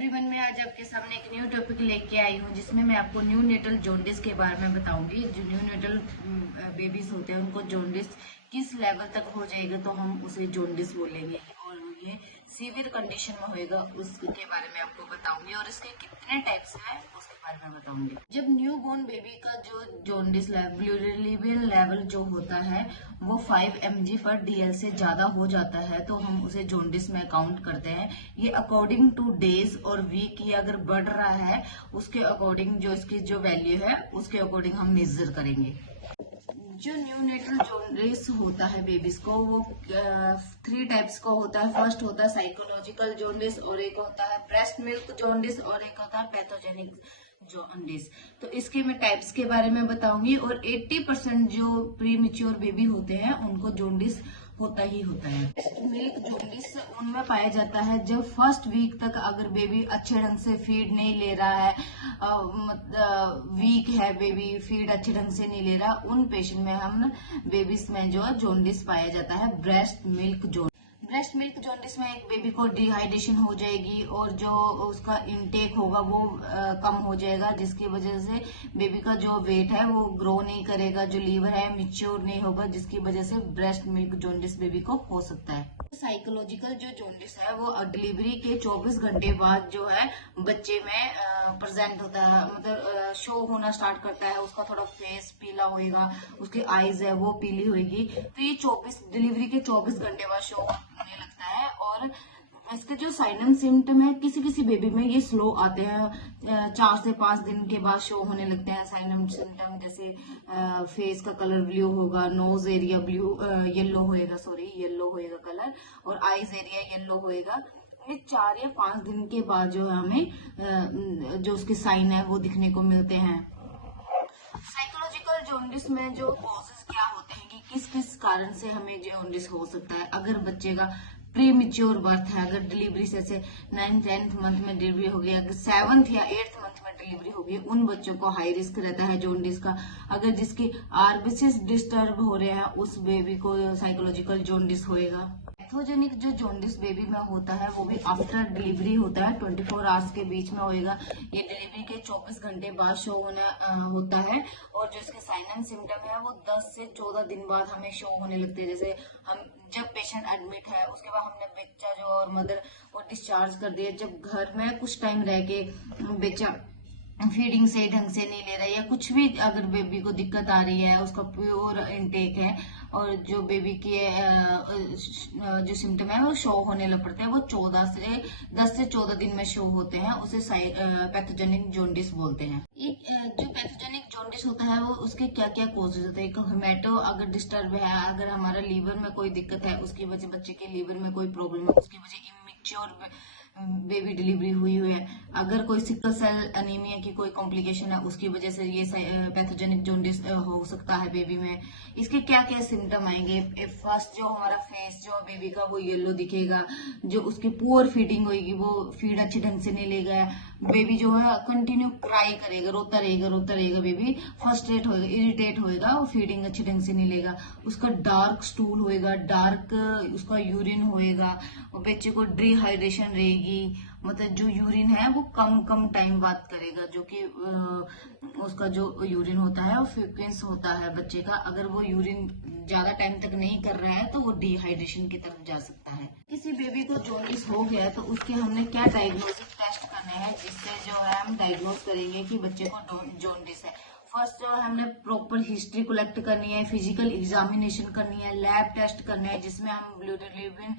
Everyone, मैं आज आपके सामने एक न्यू टॉपिक लेके आई हूँ जिसमें मैं आपको न्यू नेटल जॉन्डिस के बारे में बताऊंगी। जो न्यू नेटल बेबीज होते हैं उनको जॉन्डिस किस लेवल तक हो जाएगा तो हम उसे जॉन्डिस बोलेंगे, और ये सीवियर कंडीशन में होएगा उसके बारे में आपको बताऊंगी, और इसके कितने टाइप्स हैं उसके बारे में बताऊंगी। जब न्यू बोर्न बेबी का जो जॉन्डिस बिलिरुबिन लेवल जो होता है वो 5 mg पर DL से ज्यादा हो जाता है तो हम उसे जॉन्डिस में काउंट करते हैं। ये अकॉर्डिंग टू डेज और वीक ये अगर बढ़ रहा है उसके अकॉर्डिंग जो इसकी जो वैल्यू है उसके अकॉर्डिंग हम मेजर करेंगे। जो न्यूनेटल जॉन्डिस होता है बेबीज को वो 3 टाइप्स का होता है। फर्स्ट होता है साइकोलॉजिकल जॉन्डिस, और एक होता है ब्रेस्ट मिल्क जॉन्डिस, और एक होता है पैथोजेनिक जॉन्डिस। तो इसके मैं टाइप्स के बारे में बताऊंगी। और 80% जो प्री मेच्योर बेबी होते हैं उनको जॉन्डिस होता ही होता है। मिल्क जॉन्डिस उनमें पाया जाता है जब फर्स्ट वीक तक अगर बेबी अच्छे ढंग से फीड नहीं ले रहा है, वीक है बेबी, फीड अच्छे ढंग से नहीं ले रहा, उन पेशेंट में हम बेबीज में जो जॉन्डिस पाया जाता है breast milk jaundice. Breast milk jaundice में एक बेबी को डिहाइड्रेशन हो जाएगी और जो उसका इनटेक होगा वो कम हो जाएगा, जिसकी वजह से बेबी का जो वेट है वो ग्रो नहीं करेगा, जो लीवर है मिच्योर नहीं होगा, जिसकी वजह से ब्रेस्ट मिल्क जॉन्डिस बेबी को हो सकता है। साइकोलॉजिकल जो जॉन्डिस है वो डिलीवरी के 24 घंटे बाद जो है बच्चे में प्रेजेंट होता है, मतलब शो होना स्टार्ट करता है। उसका थोड़ा फेस पीला होएगा, उसकी आईज है वो पीली होएगी। तो ये डिलीवरी के 24 घंटे बाद शो होने लगता है। और इसके जो साइन एंड सिम्टम है किसी किसी बेबी में ये स्लो आते हैं, 4 से 5 दिन के बाद शो होने लगते हैं साइन एंड सिम्टम। जैसे फेस का कलर ब्लू होगा, नोज एरिया येलो होएगा कलर, और आईज एरिया येलो होएगा। ये 4 या 5 दिन के बाद जो है हमें जो उसके साइन है वो दिखने को मिलते हैं। साइकोलॉजिकल जॉन्डिस में जो कॉजेस क्या होते हैं कि किस किस कारण से हमें जॉन्डिस हो सकता है। अगर बच्चे का प्री मेच्योर बर्थ है, अगर डिलीवरी से 9th-10th मंथ में डिलीवरी हो गई, अगर 7th या 8th मंथ में डिलीवरी हो गई, उन बच्चों को हाई रिस्क रहता है जॉन्डिस का। अगर जिसकी आरबीसीज डिस्टर्ब हो रहे हैं उस बेबी को साइकोलॉजिकल जॉन्डिस होएगा। पैथोजेनिक जो जॉन्डिस बेबी में होता है वो भी आफ्टर डिलीवरी होता है, 24 आवर्स के बीच में होएगा। ये डिलीवरी के 24 घंटे बाद शो होता है, और जो इसके साइन एंड सिम्टम है वो 10 से 14 दिन बाद हमें शो होने लगते हैं। जैसे हम जब पेशेंट एडमिट है उसके बाद हमने बच्चा जो और मदर को डिस्चार्ज कर दिया, जब घर में कुछ टाइम रह के बच्चा फीडिंग से ढंग से नहीं ले रहा है या कुछ भी अगर बेबी को दिक्कत आ रही है, उसका प्योर इनटेक है और जो बेबी के जो सिम्टम है वो शो होने लग पड़ते हैं, वो 10 से 14 दिन में शो होते हैं, उसे पैथोजेनिक जॉन्डिस बोलते हैं। जो पैथोजेनिक जॉन्डिस होता है वो उसके क्या क्या कॉजेज होते हैं। एक हेमेटो अगर डिस्टर्ब है, अगर हमारा लीवर में कोई दिक्कत है, उसकी वजह बच्चे के लीवर में कोई प्रॉब्लम है, उसकी वजह इमेच्योर बेबी डिलीवरी हुई है, अगर कोई सिकल सेल अनीमिया की कोई कॉम्प्लिकेशन है उसकी वजह से ये पैथोजेनिक जॉन्डिस हो सकता है बेबी में। इसके क्या क्या सिम्टम आएंगे। फर्स्ट जो हमारा फेस जो बेबी का वो येलो दिखेगा, जो उसकी पुअर फीडिंग होगी, वो फीड अच्छे ढंग से नहीं लेगा, बेबी जो है कंटिन्यू क्राई करेगा, रोता रहेगा बेबी, फ्रस्ट्रेट होएगा, इरिटेट होएगा, वो फीडिंग अच्छे ढंग से नहीं लेगा। उसका डार्क स्टूल होएगा, डार्क उसका यूरिन होएगा, और बच्चे को डिहाइड्रेशन रहेगी, मतलब जो यूरिन है वो कम टाइम बाद करेगा, जो कि उसका जो यूरिन होता है वो फ्रीक्वेंस होता है बच्चे का। अगर वो यूरिन ज्यादा टाइम तक नहीं कर रहा है तो वो डिहाइड्रेशन की तरफ जा सकता है। किसी बेबी को जॉन्डिस हो गया तो उसके हमने क्या डायग्नोस्टिक टेस्ट करने हैं जिससे जो है हम डायग्नोस करेंगे कि बच्चे को जॉन्डिस है। फर्स्ट जो हमने प्रॉपर हिस्ट्री कलेक्ट करनी है, फिजिकल एग्जामिनेशन करनी है, लैब टेस्ट करने हैं जिसमें हम ब्यूरेबिन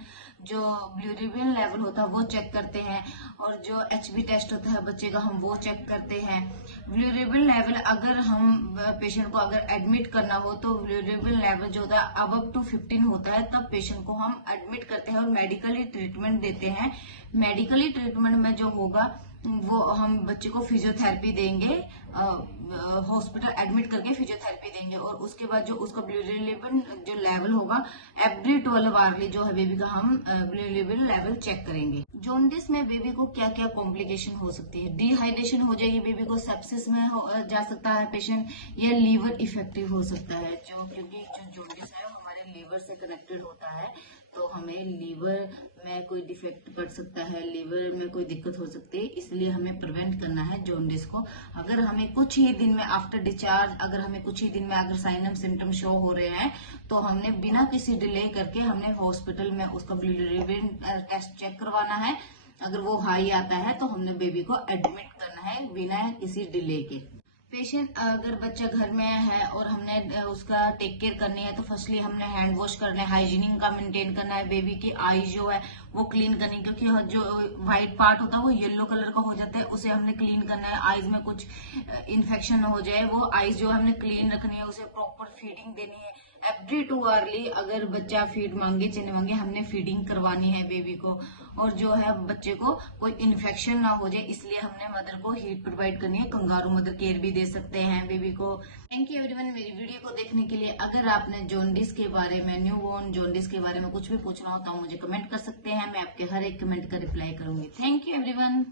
लेवल होता है वो चेक करते हैं, और जो HB टेस्ट होता है बच्चे का हम वो चेक करते हैं। ब्यूरेबिन लेवल अगर हम पेशेंट को अगर एडमिट करना हो तो ब्यूरेबिन लेवल जो होता है अब टू 15 होता है, तब पेशेंट को हम एडमिट करते हैं और मेडिकली ट्रीटमेंट देते हैं। मेडिकली ट्रीटमेंट में जो होगा वो हम बच्चे को फिजियोथेरेपी देंगे, हॉस्पिटल एडमिट करके फिजियोथेरेपी देंगे, और उसके बाद जो उसका ब्यूरेबिन जो लेवल होगा एवरी 12 आवर्ली जो है बेबी का हम ब्यूरेबिन लेवल चेक करेंगे। जॉन्डिस में बेबी को क्या क्या कॉम्प्लिकेशन हो सकती है। डिहाइड्रेशन हो जाएगी बेबी को, सेप्सिस में जा सकता है पेशेंट, या लीवर इफेक्टिव हो सकता है, जो क्योंकि जो जॉन्डिस है वो हमारे लीवर से कनेक्टेड होता है, तो हमें लीवर में कोई डिफेक्ट पड़ सकता है, लीवर में कोई दिक्कत हो सकती है, इसलिए हमें प्रिवेंट करना है जॉन्डिस को। अगर हमें कुछ ही दिन में आफ्टर डिस्चार्ज, अगर हमें कुछ ही दिन में अगर साइनम सिम्टम शो हो रहे हैं, तो हमने बिना किसी डिले करके हमने हॉस्पिटल में उसका बिलिरुबिन टेस्ट चेक करवाना है। अगर वो हाई आता है तो हमने बेबी को एडमिट करना है बिना किसी डिले के। पेशेंट अगर बच्चा घर में है और हमने उसका टेक केयर करनी है, तो फर्स्टली हमने हैंड वॉश करना है, हाइजीनिंग का मेंटेन करना है, बेबी की आई जो है वो क्लीन करनी है, क्योंकि जो व्हाइट पार्ट होता है वो येलो कलर का हो जाता है, उसे हमने क्लीन करना है। आईज में कुछ इन्फेक्शन न हो जाए, वो आईज जो हमने क्लीन रखनी है, उसे प्रॉपर फीडिंग देनी है एवरी 2 आवर्ली। अगर बच्चा फीड मांगे चाहे मांगे, हमने फीडिंग करवानी है बेबी को। और जो है बच्चे को कोई इन्फेक्शन ना हो जाए, इसलिए हमने मदर को हीट प्रोवाइड करनी है। कंगारू मदर केयर भी दे सकते हैं बेबी को। थैंक यू एवरीवन मेरी वीडियो को देखने के लिए। अगर आपने जॉन्डिस के बारे में, न्यूबॉर्न जॉन्डिस के बारे में कुछ भी पूछना हो तो मुझे कमेंट कर सकते हैं, मैं आपके हर एक कमेंट का रिप्लाई करूंगी। Thank you everyone.